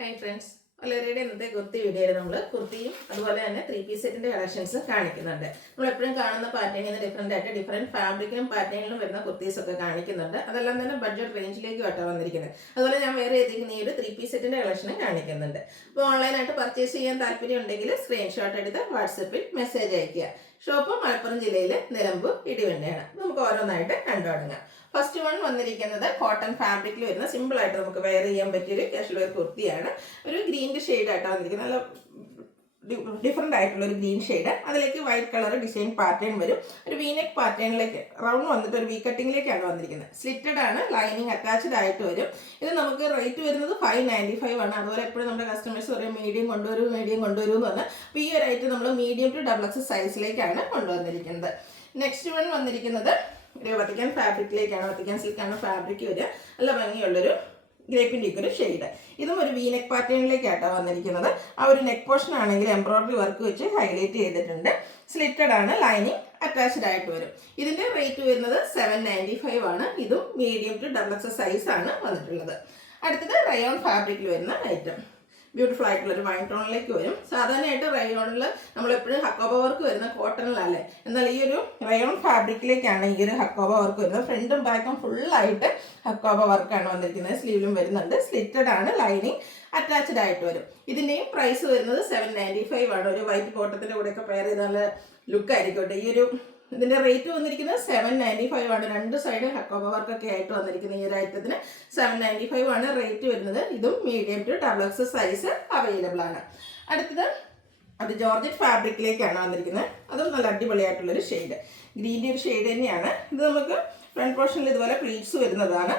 Hi friends, വളരെ ഇന്നത്തെ കുർത്തി വീഡിയോയിൽ നമ്മൾ കുർത്തിയും അതുപോലെ തന്നെ 3-piece സെറ്റിന്റെ കളക്ഷൻസ് കാണിക്കുന്നുണ്ട്. നമ്മൾ എപ്പോഴും കാണുന്ന പാറ്റേണിൽ നിന്ന് ഡിഫറെന്റ് ഫാബ്രിക്കിലും പാറ്റേണിലും വരുന്ന കുർത്തീസ് ഒക്കെ കാണിക്കുന്നുണ്ട്. അതെല്ലാം തന്നെ ബഡ്ജറ്റ് റേഞ്ചിലേക്ക് ആയിട്ടാണ് വന്നിരിക്കുന്നത്. അതുപോലെ ഞാൻ വേറെ ഏതെങ്കിലും ഈ ഒരു 3-piece സെറ്റിന്റെ കളക്ഷനും കാണിക്കുന്നുണ്ട്. അപ്പോൾ ഓൺലൈനായിട്ട് പർച്ചേസ് ചെയ്യാൻ താല്പര്യം ഉണ്ടെങ്കിൽ സ്ക്രീൻഷോട്ട് എടുത്ത് വാട്സപ്പിൽ മെസ്സേജ് അയക്കുക. ഷോപ്പ് മലപ്പുറം ജില്ലയിലെ നിലമ്പൂർ ഇടിവണ്ണയാണ്. നമുക്ക് ഓരോന്നായിട്ട് കണ്ടു തുടങ്ങാം. ഫസ്റ്റ് വൺ വന്നിരിക്കുന്നത് കോട്ടൺ ഫാബ്രിക്കിൽ വരുന്ന സിമ്പിൾ ആയിട്ട് നമുക്ക് വെയർ ചെയ്യാൻ പറ്റിയൊരു കാഷ്വൽ വെയർ കുർത്തിയാണ്. ഒരു ഗ്രീൻ്റെ ഷെയ്ഡായിട്ടാണ് വന്നിരിക്കുന്നത്. നല്ല ഡിഫറെൻ്റ് ആയിട്ടുള്ള ഒരു ഗ്രീൻ ഷെയ്ഡ്, അതിലേക്ക് വൈറ്റ് കളർ ഡിസൈൻ പാറ്റേൺ വരും. ഒരു വീനെക്ക് പാറ്റേണിലേക്ക് റൗണ്ട് വന്നിട്ട് ഒരു വി കട്ടിങ്ങിലേക്കാണ് വന്നിരിക്കുന്നത്. സ്ലിറ്റഡ് ആണ്, ലൈനിങ് അറ്റാച്ച്ഡ് ആയിട്ട് വരും. ഇത് നമുക്ക് റേറ്റ് വരുന്നത് 595 ആണ്. അതുപോലെ എപ്പോഴും നമ്മുടെ കസ്റ്റമേഴ്സ് പറയും മീഡിയം കൊണ്ടുവരൂ എന്ന് പറഞ്ഞാൽ അപ്പോൾ ഈ ഒരു ഐറ്റം നമ്മൾ മീഡിയം ടു XXL സൈസിലേക്കാണ് കൊണ്ടുവന്നിരിക്കുന്നത്. നെക്സ്റ്റ് വൺ വന്നിരിക്കുന്നത് ഒരു വത്തിക്കാൻ ഫാബ്രിക്കിലേക്കാണ്. വത്തിക്കാൻ സിൽക്കാണ് ഫാബ്രിക് വരിക. നല്ല ഭംഗിയുള്ളൊരു ഗ്രേപ്പിൻ്റെ ഒരു ഷെയ്ഡ്. ഇതും ഒരു വീനെക്ക് പാറ്റേണിലേക്കായിട്ടാണ് വന്നിരിക്കുന്നത്. ആ ഒരു നെക്ക് പോർഷൻ ആണെങ്കിൽ എംബ്രോയിഡറി വർക്ക് വെച്ച് ഹൈലൈറ്റ് ചെയ്തിട്ടുണ്ട്. സ്ലിറ്റഡ് ആണ്, ലൈനിങ് അറ്റാച്ച്ഡ് ആയിട്ട് വരും. ഇതിൻ്റെ റേറ്റ് വരുന്നത് 795 ആണ്. ഇതും മീഡിയം ടു XXL സൈസാണ് വന്നിട്ടുള്ളത്. അടുത്തത് റയോൺ ഫാബ്രിക്കിൽ വരുന്ന ഐറ്റം. ബ്യൂട്ടിഫുൾ ആയിട്ടുള്ളൊരു വൈൻ ടോണിലേക്ക് വരും. സാധാരണയായിട്ട് റയോണിൽ നമ്മളെപ്പോഴും ഹക്കോബ വർക്ക് വരുന്ന കോട്ടണിലല്ലേ, എന്നാൽ ഈ ഒരു റയോൺ ഫാബ്രിക്കിലേക്കാണ് ഈ ഒരു ഹക്കോബ വർക്ക് വരുന്നത്. ഫ്രണ്ടും ബാക്കും ഫുള്ളായിട്ട് ഹക്കോബ വർക്കാണ് വന്നിരിക്കുന്നത്. സ്ലീവിലും വരുന്നുണ്ട്. സ്ലിറ്റഡ് ആണ്, ലൈനിങ് അറ്റാച്ച്ഡ് ആയിട്ട് വരും. ഇതിൻ്റെയും പ്രൈസ് വരുന്നത് 795 ആണ്. ഒരു വൈറ്റ് കോട്ടത്തിൻ്റെ കൂടെയൊക്കെ പെയർ ചെയ്ത് നല്ല ലുക്ക് ആയിരിക്കട്ടെ. ഈ ഒരു ഇതിൻ്റെ റേറ്റ് വന്നിരിക്കുന്നത് 795 ആണ്. രണ്ട് സൈഡ് ഹക്കോബ വർക്കൊക്കെ ആയിട്ട് വന്നിരിക്കുന്നത് ഈ ഒരു ഐറ്റത്തിന് 795 ആണ് റേറ്റ് വരുന്നത്. ഇതും medium to XXL size available ആണ്. അടുത്തത് അത് ജോർജറ്റ് ഫാബ്രിക്കിലേക്കാണ് വന്നിരിക്കുന്നത്. അതും നല്ല അടിപൊളിയായിട്ടുള്ളൊരു ഷെയ്ഡ്, ഗ്രീൻ്റെ ഒരു ഷെയ്ഡ് തന്നെയാണ്. ഇത് നമുക്ക് ഫ്രണ്ട് പോർഷനിൽ ഇതുപോലെ പ്ലീറ്റ്സ് വരുന്നതാണ്.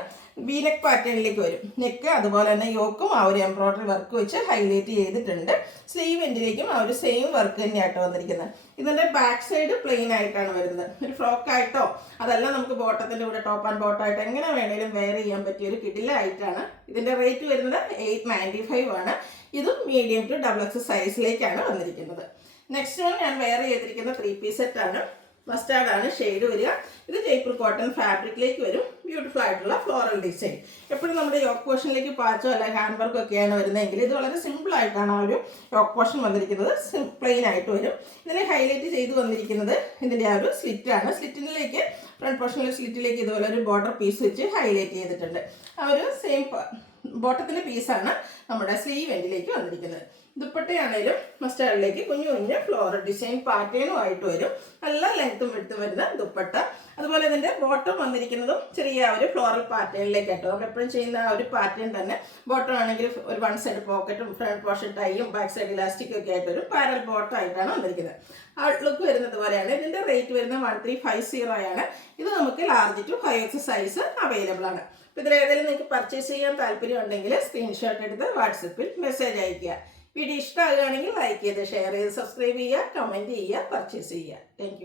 വീനെക്ക് പാറ്റേണിലേക്ക് വരും. നെക്ക് അതുപോലെ തന്നെ യോക്കും ആ ഒരു എംബ്രോയിഡറി വർക്ക് വെച്ച് ഹൈലൈറ്റ് ചെയ്തിട്ടുണ്ട്. സ്ലീവ് എൻഡിലേക്കും ആ ഒരു സെയിം വർക്ക് തന്നെയായിട്ടോ വന്നിരിക്കുന്നത്. ഇതിൻ്റെ ബാക്ക് സൈഡ് പ്ലെയിൻ ആയിട്ടാണ് വരുന്നത്. ഒരു ഫ്രോക്കായിട്ടോ അതെല്ലാം നമുക്ക് ബോട്ടത്തിൻ്റെ കൂടെ ടോപ്പ് ആൻഡ് ബോട്ടമായിട്ട് എങ്ങനെ വേണേലും വെയർ ചെയ്യാൻ പറ്റിയ ഒരു കിടില ആയിട്ടാണ്. ഇതിൻ്റെ റേറ്റ് വരുന്നത് 895 ആണ്. ഇതും മീഡിയം ടു XXL സൈസിലേക്കാണ് വന്നിരിക്കുന്നത്. നെക്സ്റ്റ് വൺ ഞാൻ വെയർ ചെയ്തിരിക്കുന്ന 3-piece സെറ്റാണ്. മസ്റ്റാർഡ് ആണ് ഷെയ്ഡ് വരിക. ഇത് ജയ്പൂർ കോട്ടൺ ഫാബ്രിക്കിലേക്ക് വരും. ബ്യൂട്ടിഫുൾ ആയിട്ടുള്ള ഫ്ലോറൽ ഡിസൈൻ. എപ്പോഴും നമ്മുടെ യോക്ക് പോർഷനിലേക്ക് പാച്ചോ അല്ല ഹാൻഡ് വർക്ക് ഒക്കെയാണ് വരുന്നതെങ്കിൽ ഇത് വളരെ സിമ്പിൾ ആയിട്ടാണ് ആ ഒരു യോക്ക് പോർഷൻ വന്നിരിക്കുന്നത്. പ്ലെയിൻ ആയിട്ട് വരും. ഇതിനെ ഹൈലൈറ്റ് ചെയ്ത് വന്നിരിക്കുന്നത് ഇതിൻ്റെ ആ ഒരു സ്ലിറ്റാണ്. സ്ലിറ്റിലേക്ക് ഫ്രണ്ട് പോർഷനിലെ സ്ലിറ്റിലേക്ക് ഇതുപോലെ ഒരു ബോർഡർ പീസ് വെച്ച് ഹൈലൈറ്റ് ചെയ്തിട്ടുണ്ട്. ആ ഒരു സെയിം ബോട്ടത്തിൻ്റെ പീസാണ് നമ്മുടെ സ്ലീവ് എൻഡിലേക്ക് വന്നിരിക്കുന്നത്. ദുപ്പട്ടയാണേലും മസ്റ്റാർഡിലേക്ക് കുഞ്ഞു കുഞ്ഞു ഫ്ലോറൽ ഡിസൈൻ പാറ്റേണും ആയിട്ട് വരും. നല്ല ലെങ്ത്തും വിടുത്തും വരുന്ന ദുപ്പട്ട. അതുപോലെ ഇതിൻ്റെ ബോട്ടം വന്നിരിക്കുന്നതും ചെറിയ ഒരു ഫ്ലോറൽ പാറ്റേണിലേക്കാട്ടോ. നമ്മൾ എപ്പോഴും ചെയ്യുന്ന ആ ഒരു പാറ്റേൺ തന്നെ. ബോട്ടം ആണെങ്കിൽ ഒരു വൺ സൈഡ് പോക്കറ്റും ഫ്രണ്ട് പോർഷൻ ടൈയും ബാക്ക് സൈഡ് ഇലാസ്റ്റിക്കും ഒക്കെ ആയിട്ട് ഒരു പാരൽ ബോട്ടം ആയിട്ടാണ് വന്നിരിക്കുന്നത്. ഔട്ട്ലുക്ക് വരുന്നത് പോലെയാണ്. ഇതിൻ്റെ റേറ്റ് വരുന്നത് 1350 ആണ്. ഇത് നമുക്ക് large to 5XL size available ആണ്. അപ്പോൾ ഇതിലേതെങ്കിലും നിങ്ങൾക്ക് പർച്ചേസ് ചെയ്യാൻ താല്പര്യം ഉണ്ടെങ്കിൽ സ്ക്രീൻഷോട്ട് എടുത്ത് വാട്സപ്പിൽ മെസ്സേജ് അയയ്ക്കുക. വീഡിയോ ഇഷ്ടമാകുകയാണെങ്കിൽ ലൈക്ക് ചെയ്ത് ഷെയർ ചെയ്ത് സബ്സ്ക്രൈബ് ചെയ്യുക, കമൻറ്റ് ചെയ്യുക, പർച്ചേസ് ചെയ്യുക. താങ്ക്